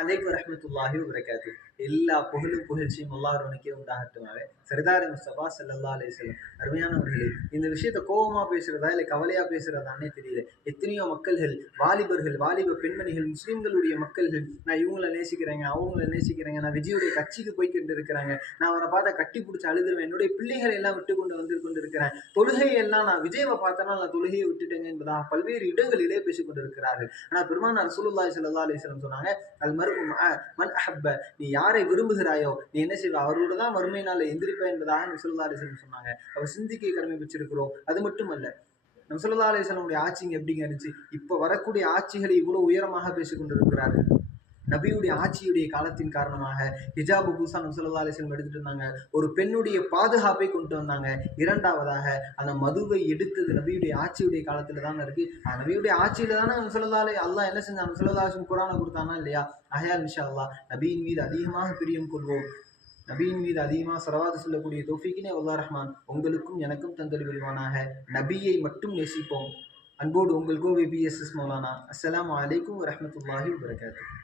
அலைக்கும் வரஹ்மத்துல்லாஹி வபரகாத்து. எல்லா புகழும் புகழ்ச்சியும் அல்லாஹ் ஒருவனுக்கே உண்டாகட்டுமாவே. சர்தார் முஸ்தபா ஸல்லல்லாஹு அலைஹி வஸல்லம். அருமையானவர்களே, இந்த விஷயத்த கோபமா பேசுறதா இல்லை கவலையா பேசுறதானே தெரியல. எத்தனையோ மக்கள்கள், வாலிபர்கள், வாலிப பெண்மணிகள், முஸ்லிம்களுடைய மக்கள்கள், நான் இவங்களை நேசிக்கிறேங்க, அவங்கள நேசிக்கிறேங்க, நான் விஜயுடைய கட்சிக்கு போய்கிட்டு இருக்கிறாங்க, நான் அவரை பார்த்தா கட்டி பிடிச்சி அழுதுருவேன், என்னுடைய பிள்ளைகளை எல்லாம் விட்டு கொண்டு இருக்கிறேன், தொழுகையெல்லாம் நான் விஜயவை பார்த்தனா நான் தொழுகையை விட்டுட்டேங்க என்பதாக பல்வேறு இடங்களிலே பேசிக் கொண்டிருக்கிறார்கள். ஆனா பெருமானார் ரசூலுல்லாஹி ஸல்லல்லாஹு அலைஹி வஸல்லம் சொன்னாங்க, அல் மர்உ மன் அஹப்ப, நீ யாரை விரும்புகிறாயோ நீ என்ன செய்வ, அவரோட தான் மறுமை நாளில் எந்திரிப்ப என்பதாக நபி ஸல்லல்லாஹு அலைஹி வஸல்லம் சொன்னாங்க. அவர் சிந்திக்க கடமை வச்சிருக்கிறோம். அது மட்டுமல்ல, நபி ஸல்லல்லாஹு அலைஹி வஸல்லம் ஆட்சிங்க எப்படிங்க இருந்துச்சு, இப்ப வரக்கூடிய ஆட்சிகளை இவ்வளவு உயரமாக பேசிக் கொண்டிருக்கிறார்கள். நபியுடைய ஆட்சியுடைய காலத்தின் காரணமாக ஹிஜாபு புதுசா நபி ஸல்லல்லாஹு அலைஹி வஸல்லம் எடுத்துட்டு வந்தாங்க. ஒரு பெண்ணுடைய பாதுகாப்பை கொண்டு வந்தாங்க. இரண்டாவதாக அந்த மதுவை எடுத்தது நபியுடைய ஆட்சியுடைய காலத்துல தானே இருக்கு. நபியுடைய ஆட்சியில தானே நபி ஸல்லல்லாஹு அலைஹி அல்லாஹ் என்ன செஞ்சான், நபி ஸல்லல்லாஹு அலைஹி வஸல்லம் குர்ஆனை கொடுத்தானா இல்லையா? ஆகையால் இன்ஷா அல்லாஹ் நபியின் மீது அதிகமாக பிரியம் கொள்வோம். நபியின் மீது அதிகமாக ஸலவாத் சொல்லக்கூடிய தௌஃபீக்கினை அல்லாஹ் ரஹ்மான் உங்களுக்கும் எனக்கும் தந்தல் புரிவானாக. நபியை மட்டும் நேசிப்போம். அன்போடு உங்கள் கோவை பிஎஸ்எஸ் மௌலானா. அஸ்ஸலாமு அலைக்கும் வரஹ்மத்துல்லாஹி வபரகாத்துஹு.